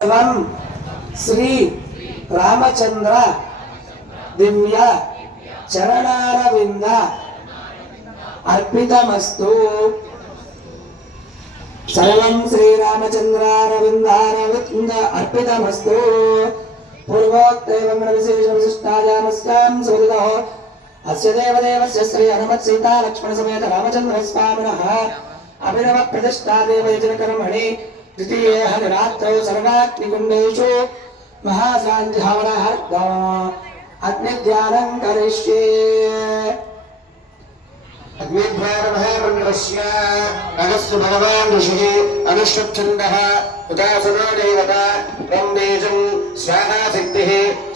సర్వం శ్రీ రామచంద్ర దివ్య చరణారవింద అర్పితమస్తు. సర్వం శ్రీరామచంద్రారవిందారవింద అర్పితమస్తు. పూర్వోక్తేవం విశేషవిశిష్టాయామస్యాం సుహృదో అస్య దేవదేవస్య శ్రీ హనుమత్ సీతాలక్ష్మణ సమేత రామచంద్ర స్వామిన అభినవ ప్రతిష్టాదేవ దేవయజన కర్మణి द्वितीये हरिरात्रौ सर्वाग्निकुण्डेषु अग्निध्यानं करिष्ये। अग्निद्वारमहामण्डलस्य अगस्तु भगवान् ऋषिः अनुष्ठच्छन्दः उदासनो देवता ब्रह्मेजम् स्वाहाशक्तिः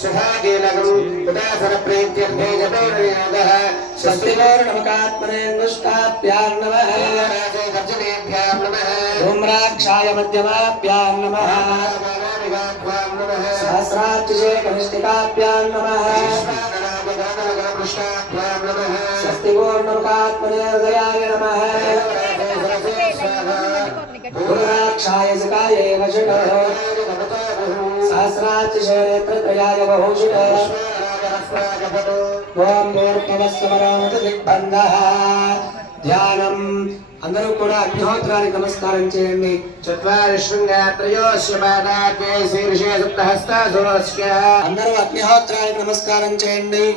स्वभागेलकम् उदासनप्रीत्यर्थे गर्जनेभ्यां नमः। धूम्राक्षाय मध्यमाभ्यां नमः। सहस्राक्षिषे कनिष्ठिकाभ्यां नमः। स्वस्तिपूर्णमुखात्मनेदयाय नमः। धूम्राक्षाय सकाये वशुटः सहस्राक्षिषे नेत्रत्रयाय बहुशुटः ॐ मूर्तवस्वरामृतदिग्बन्धः ధ్యానం. అందరూ కూడా అగ్నిహోత్రానికి నమస్కారం చేయండి. చత్వారి శృంగాత్రయోశ్యమానాశేషప్తహస్తాసురస్య అందరూ అగ్నిహోత్రానికి నమస్కారం చేయండి.